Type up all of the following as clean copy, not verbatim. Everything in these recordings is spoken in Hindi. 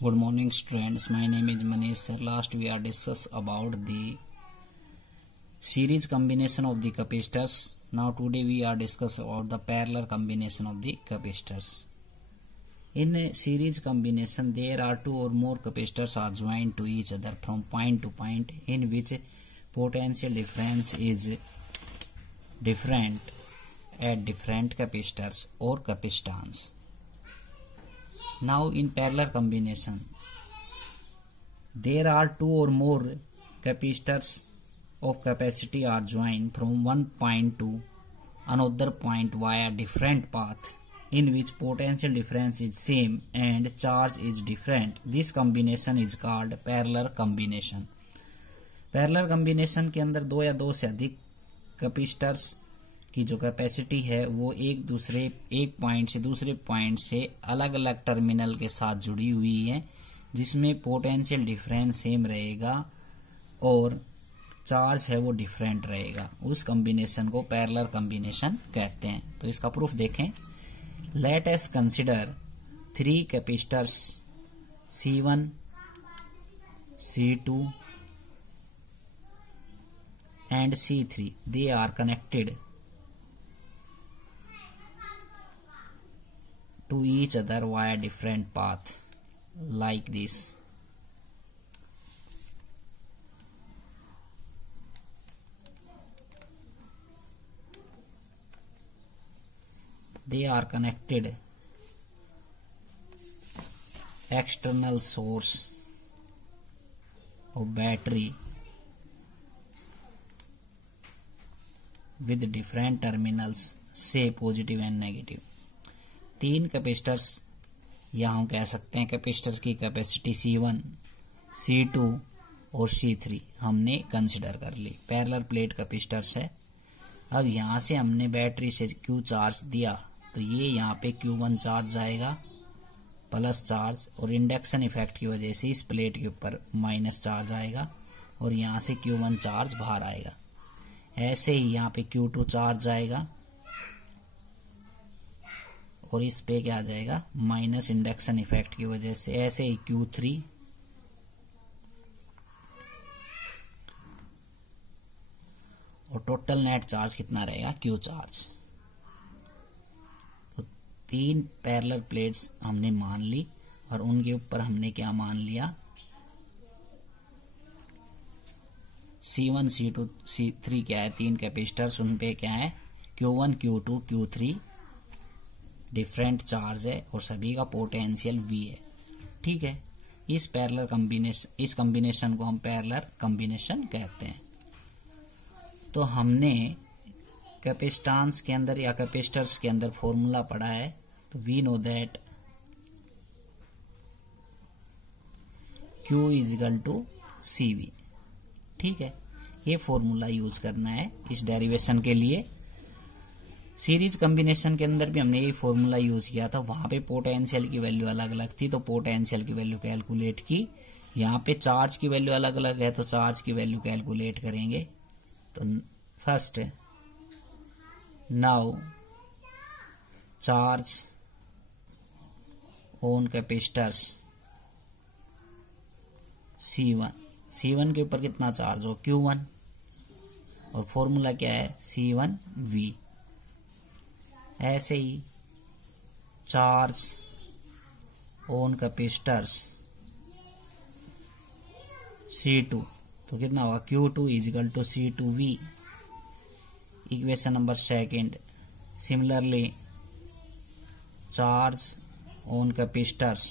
Good morning, students. My name is Manish sir. Last we are discuss about the series combination of the capacitors. Now today we are discuss about the parallel combination of the capacitors. In a series combination, there are two or more capacitors are joined to each other from point to point, in which potential difference is different at different capacitors or capacitance. Now in parallel combination, there are two or more capacitors of capacity are joined from one point to another point via different path, in which potential difference is same and charge is different. This combination is called parallel combination. Parallel combination के अंदर दो या दो से अधिक कैपेसिटर्स की जो कैपेसिटी है वो एक पॉइंट से दूसरे पॉइंट से अलग अलग टर्मिनल के साथ जुड़ी हुई है, जिसमें पोटेंशियल डिफरेंस सेम रहेगा और चार्ज है वो डिफरेंट रहेगा। उस कॉम्बिनेशन को पैरेलल कॉम्बिनेशन कहते हैं। तो इसका प्रूफ देखें। Let us consider three capacitors C1, C2 and C3. They are connected to each other via different path like this. They are connected external source of battery with different terminals, say positive and negative. तीन कैपेसिटर्स यहाँ हम कह सकते हैं कैपेसिटर्स की कैपेसिटी C1, C2 और C3 हमने कंसिडर कर ली। पैरेलल प्लेट कैपेसिटर्स है। अब यहाँ से हमने बैटरी से Q चार्ज दिया तो ये यहाँ पे Q1 चार्ज आएगा प्लस चार्ज, और इंडक्शन इफेक्ट की वजह से इस प्लेट के ऊपर माइनस चार्ज आएगा और यहाँ से Q1 चार्ज बाहर आएगा। ऐसे ही यहाँ पे Q2 चार्ज आएगा और इस पे क्या आ जाएगा माइनस इंडक्शन इफेक्ट की वजह से। ऐसे ही Q3 और टोटल नेट चार्ज कितना रहेगा Q चार्ज। तो तीन पैरेलल प्लेट्स हमने मान ली और उनके ऊपर हमने क्या मान लिया C1, C2, C3 क्या है तीन कैपेसिटर्स, उन पे क्या है Q1, Q2, Q3 different charge है और सभी का पोटेंशियल V है। ठीक है, इस कॉम्बिनेशन को हम पैरेलल कॉम्बिनेशन कहते हैं। तो हमने कैपेसिटेंस के अंदर या कैपेसिटर्स के अंदर फॉर्मूला पढ़ा है, तो we know that Q is equal to CV। ठीक है, ये फॉर्मूला यूज करना है इस डेरिवेशन के लिए। सीरीज कॉम्बिनेशन के अंदर भी हमने ये फॉर्मूला यूज किया था, वहां पे पोटेंशियल की वैल्यू अलग अलग थी तो पोटेंशियल की वैल्यू कैलकुलेट की। यहाँ पे चार्ज की वैल्यू अलग अलग है तो चार्ज की वैल्यू कैलकुलेट करेंगे। तो first now charge on capacitors C1 के ऊपर कितना चार्ज हो Q1 और फॉर्मूला क्या है C1V। ऐसे ही चार्ज ऑन कैपेसिटर्स C2 तो कितना होगा Q2 is equal to C2V। Equation number second. Similarly charge on capacitors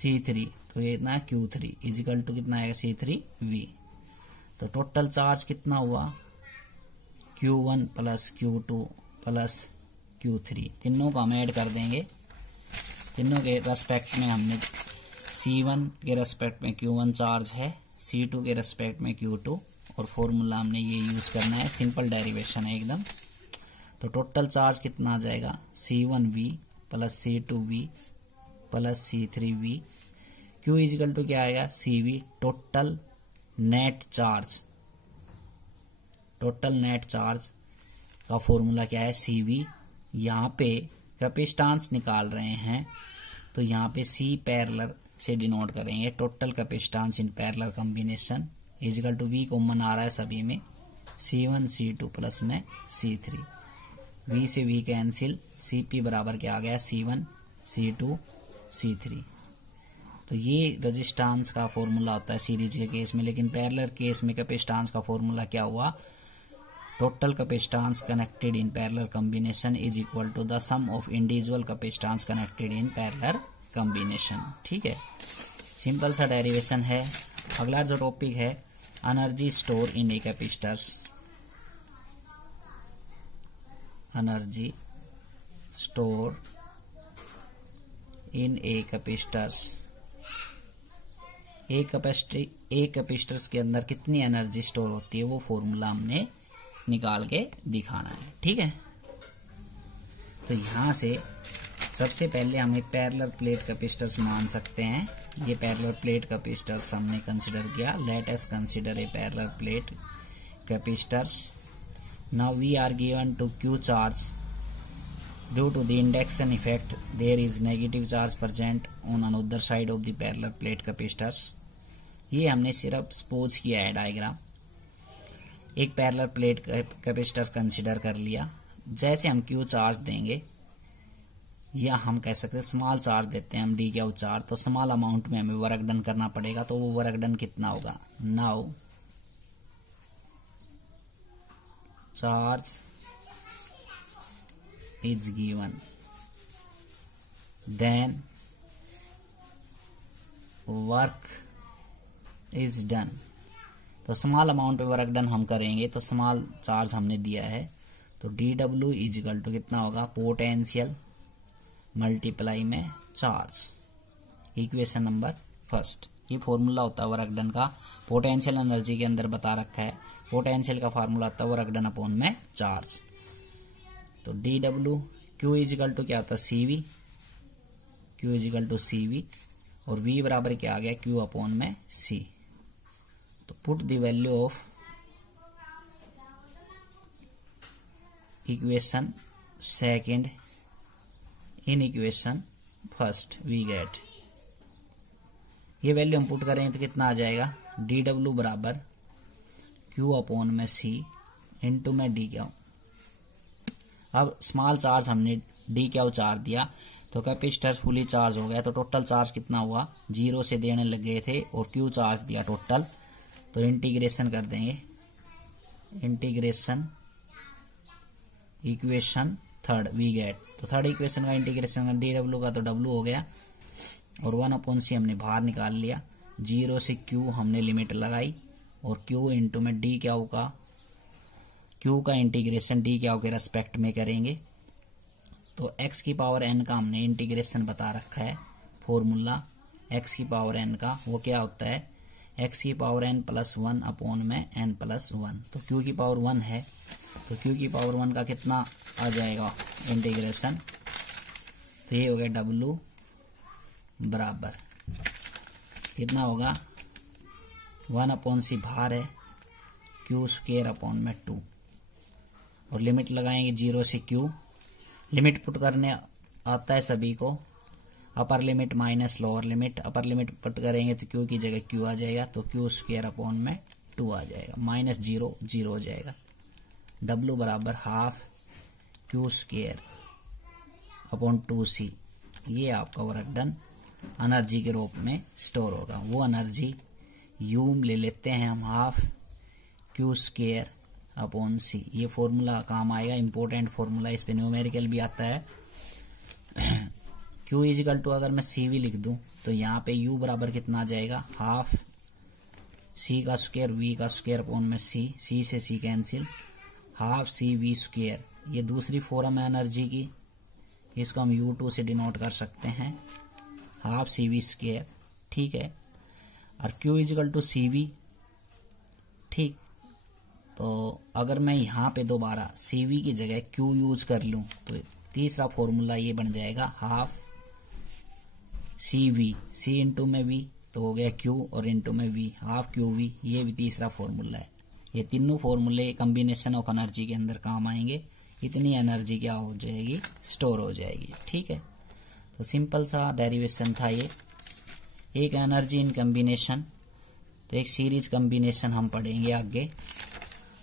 C3 तो ये इतना Q3 इज इक्वल टू कितना आएगा C3V। तो टोटल चार्ज कितना हुआ Q1 plus Q2 plus Q3। तीनों को हम ऐड कर देंगे। तीनों के रेस्पेक्ट में हमने C1 के रेस्पेक्ट में Q1 चार्ज है, C2 के रेस्पेक्ट में Q2, और फॉर्मूला हमने ये यूज करना है। सिंपल डेरिवेशन है एकदम। तो टोटल चार्ज कितना आ जाएगा C1V plus C2V plus C3V। Q is equal to क्या आएगा CV। टोटल नेट चार्ज का फॉर्मूला क्या है CV। यहाँ पे कैपेसिटेंस निकाल रहे हैं तो यहाँ पे सी पैरेलल से डिनोट करेंगे total capacitance in parallel combination is equal to V common आ रहा है सभी में, C1 C2 प्लस में C3, V से V कैंसिल, Cp बराबर क्या आ गया C1 C2 C3। तो ये रेजिस्टेंस का फॉर्मूला होता है सीरीज के केस में, लेकिन पैरेलल केस में कैपेसिटेंस का फॉर्मूला क्या हुआ, total capacitance connected in parallel combination is equal to the sum of individual capacitance connected in parallel combination. ठीक है, सिंपल सा डेरिवेशन है। अगला जो टॉपिक है energy store in A capacitors, energy store in A capacitors, एक कैपेसिटर्स के अंदर कितनी एनर्जी स्टोर होती है वो फॉर्मूला हमने निकाल के दिखाना है। ठीक है, तो यहां से सबसे पहले हमें पैरेलल प्लेट कैपेसिटर्स मान सकते हैं। ये पैरेलल प्लेट कैपेसिटर्स हमने कंसीडर किया। Let us consider a parallel plate capacitors. Now we are given to Q charge due to the induction effect there is negative charge present on another side of the parallel plate capacitors। ये हमने सिर्फ सपोज किया है डायग्राम। एक पैरेलल प्लेट कैपेसिटर कंसीडर कर लिया। जैसे हम Q चार्ज देंगे या हम कह सकते हैं स्मॉल चार्ज देते हैं हम D Q चार्ज, तो स्मॉल अमाउंट में हमें वर्क डन करना पड़ेगा। तो वो वर्क डन कितना होगा, now charge is given, then work is done। तो स्मॉल अमाउंट पे वर्क डन हम करेंगे, तो स्मॉल चार्ज हमने दिया है, तो dW इजिकल टू कितना होगा, पोटेंशियल मल्टीप्लाई में चार्ज, इक्वेशन नंबर फर्स्ट। ये फॉर्मूला होता है वर्क डन का। पोटेंशियल एनर्जी के अंदर बता रखा है, पोटेंशियल का फार्मूला होता है वर्क डन अपॉन में चार्ज। तो dW Q इजिकल टू क्या होता है CV, Q is equal to CV, और V बराबर क्या आ गया Q अपॉन में C। तो put the value of equation second in equation first, we get, ये वैल्यू हम पुट करेंगे तो कितना आ जाएगा, dW बराबर Q अपॉन में C इंटू में D Q। अब स्मॉल चार्ज हमने D Q चार्ज दिया तो कैपेसिटर फुली चार्ज हो गया, तो टोटल चार्ज कितना हुआ, 0 से देने लग गए थे और Q चार्ज दिया टोटल। तो इंटीग्रेशन कर देंगे, integration equation third, we get. तो थर्ड इक्वेशन का इंटीग्रेशन का dW का तो W हो गया और 1/C हमने बाहर निकाल लिया। 0 से Q हमने लिमिट लगाई और Q इंटू में D Q का, Q का इंटीग्रेशन D Q के रेस्पेक्ट में करेंगे। तो x की पावर n का हमने इंटीग्रेशन बता रखा है, फॉर्मूला x की पावर n का वो क्या होता है, x की पावर n प्लस 1 अपॉन में n प्लस 1। तो q की पावर 1 है, तो q की पावर 1 का कितना आ जाएगा इंटीग्रेशन, तो ये हो गया w बराबर कितना होगा, 1/c बाहर है, q स्क्वायर अपॉन में 2, और लिमिट लगाएंगे 0 से Q। लिमिट पुट करने आता है सभी को, upper limit minus lower limit. Upper limit put करेंगे तो Q की जगह Q आ जाएगा, तो Q स्क्वायर अपॉन में 2 आ जाएगा, माइनस 0 0 हो जाएगा। W बराबर half Q square upon 2C। ये आपका वर्क डन एनर्जी के रूप में स्टोर होगा। वो एनर्जी U ले लेते हैं हम, half Q square upon C। ये फॉर्मूला काम आएगा, इंपॉर्टेंट फॉर्मूला, इस पे न्यूमेरिकल भी आता है। Q इजिकल टू अगर मैं CV लिख दूं तो यहाँ पे U बराबर कितना आ जाएगा, हाफ C का स्क्वायर V का स्क्वायर अपॉन में C, C से C cancel, half CV square. ये दूसरी फॉर्म है एनर्जी की, इसको हम U2 से डिनोट कर सकते हैं, हाफ CV स्क्वायर। ठीक है, और Q इजिकल टू CV। ठीक, तो अगर मैं यहाँ पे दोबारा CV की जगह Q यूज कर लूं तो तीसरा फॉर्मूला ये बन जाएगा, हाफ CV, C इंटू में V तो हो गया Q और इंटू में V, हाफ QV। ये भी तीसरा फॉर्मूला है। ये तीनों फॉर्मूले कॉम्बिनेशन ऑफ एनर्जी के अंदर काम आएंगे। इतनी एनर्जी क्या हो जाएगी, स्टोर हो जाएगी। ठीक है, तो सिंपल सा डेरिवेशन था ये। एक एनर्जी इन कॉम्बिनेशन, तो एक सीरीज कॉम्बिनेशन हम पढ़ेंगे आगे,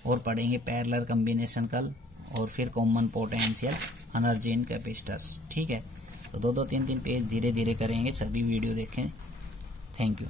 और पढ़ेंगे पैरेलल कॉम्बिनेशन कल, और फिर common potential energy in capacitors. ठीक है, तो 2-2 3-3 पेज धीरे धीरे करेंगे, सभी वीडियो देखें। Thank you.